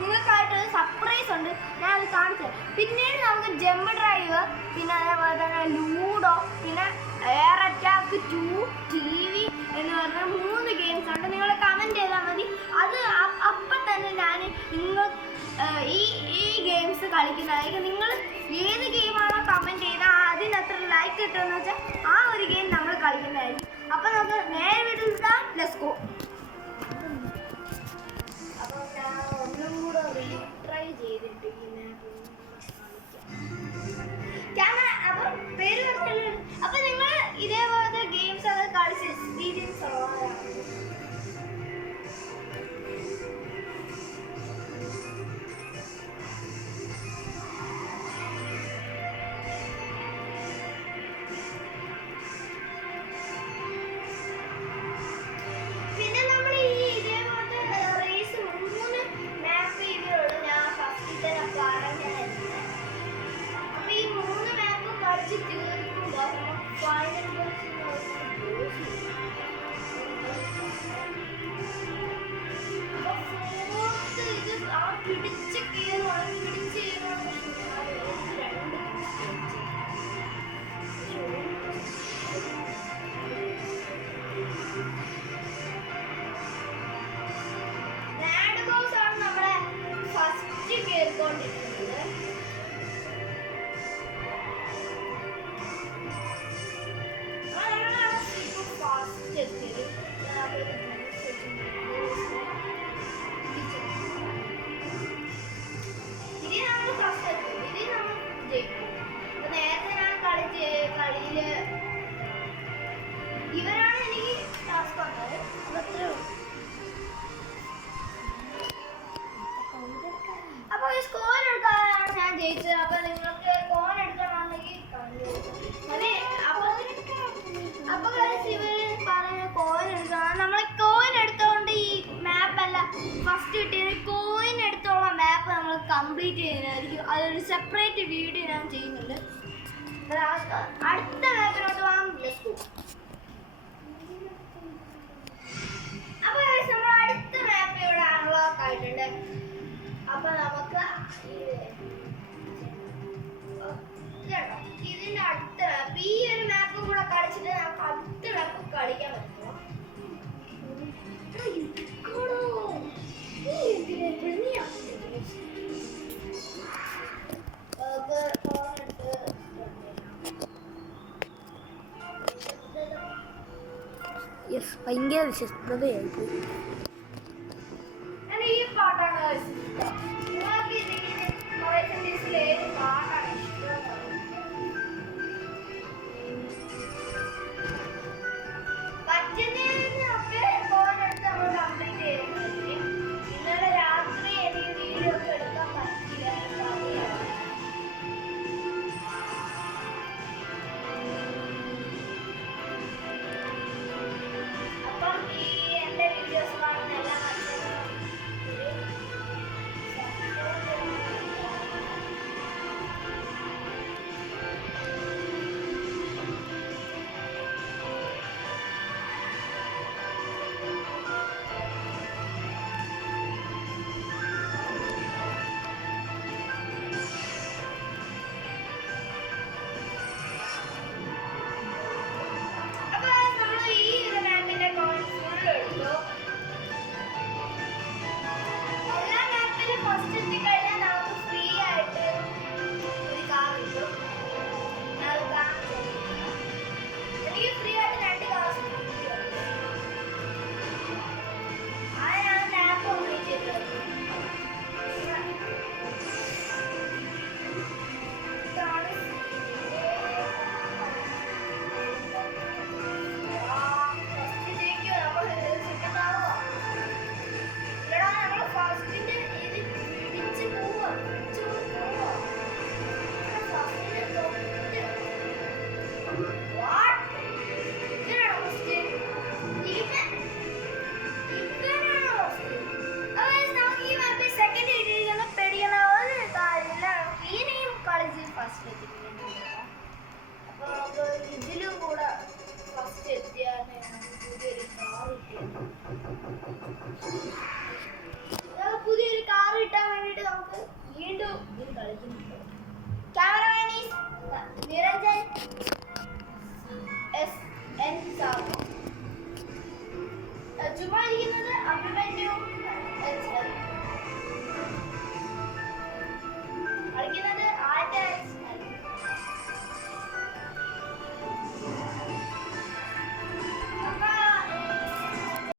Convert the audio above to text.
നിങ്ങൾക്കായിട്ടൊരു surprise ഉണ്ട്, ഞാൻ അത് കാണിച്ചു. പിന്നീട് നമുക്ക് ജമ്പ് ഡ്രൈവ്, പിന്നെ അതേപോലെ തന്നെ ലൂഡോ, പിന്നെ എയർ അറ്റാക്ക് 2, TV എന്ന് പറഞ്ഞ 3 ഗെയിംസ് ഉണ്ട്. നിങ്ങൾ കമൻറ്റ് ചെയ്താൽ മതി. അത് അപ്പം തന്നെ ഞാൻ നിങ്ങൾ ഈ ഗെയിംസ് കളിക്കുന്നതായിരിക്കും. നിങ്ങൾ ഏത് ഗെയിമാണോ കമൻറ്റ് ചെയ്താൽ അതിനത്ര ലൈക്ക് കിട്ടുമെന്ന് വെച്ചാൽ ആ ഒരു ഗെയിം നമ്മൾ കളിക്കുന്നതായിരിക്കും. അപ്പം നമുക്ക് നേരെ വീട്ടിൽ ഇട്ടാൽ ലെറ്റ്സ് ഗോ. അപ്പോൾ ഞാൻ ഒന്നും കൂടെ റീട്രൈ ചെയ്തിട്ട് അപ്പം പേര് പറഞ്ഞില്ല. അപ്പം നിങ്ങൾ ഇതേപോലത്തെ ഗെയിംസ് ഒക്കെ കളിച്ച് എക്സ്പീരിയൻസ് ഉള്ളവരാണ്. ഇവരാണ് എനിക്ക് ടാസ്ക് വന്നത്. അപ്പൊ ഈ സ്കോർ എടുക്കാനാണ് ഞാൻ ജയിച്ചത്. അപ്പൊ നിങ്ങൾക്ക് കോൺ എടുക്കണമെങ്കിൽ അപ്പൊ ഇവര് പറഞ്ഞ കോയിൻ എടുക്കണം. നമ്മളെ കോയിൻ എടുത്തോണ്ട് ഈ മാപ്പ് അല്ല ഫസ്റ്റ് കിട്ടിയത്. കോയിൻ എടുത്തോളം മാപ്പ് നമ്മൾ കംപ്ലീറ്റ് ചെയ്യുന്നതായിരിക്കും. അതൊരു സെപ്പറേറ്റ് വീഡിയോ ഞാൻ ചെയ്യുന്നുണ്ട്. അടുത്ത മാപ്പിലോട്ട് പോകാം. അപ്പൊ നമ്മൾ അടുത്ത മാപ്പ് ഇവിടെ അൺലോക്ക് ആയിട്ടുണ്ട്. അപ്പൊ നമുക്ക് ഇതിന്റെ അടുത്ത മാപ്പ്, ഈ ഒരു മാപ്പ് കൂടെ കളിച്ചിട്ട് നമുക്ക് അടുത്ത മാപ്പ് കളിക്കാൻ പറ്റുമോ? ഭയങ്കര വിശ്വസ്തതയായി. ഈ പാട്ടാണ് ഏത് പാട്ടാണ് ഇഷ്ടം? പറ്റുന്നതിനൊക്കെ ഫോണെടുത്ത് നമ്മൾ കംപ്ലീറ്റ് ചെയ്യുന്നത്. ഇന്നലെ രാത്രി എനിക്ക് വീഡിയോ ഒക്കെ എടുക്കാൻ പറ്റില്ല. അപ്പം ഈ എൻ്റെ വീഡിയോസ് കാണുന്ന എല്ലാ പുതിയൊരു കാർ ചുമ്മാ ഇരിക്കുന്നത് അഭിമന്യു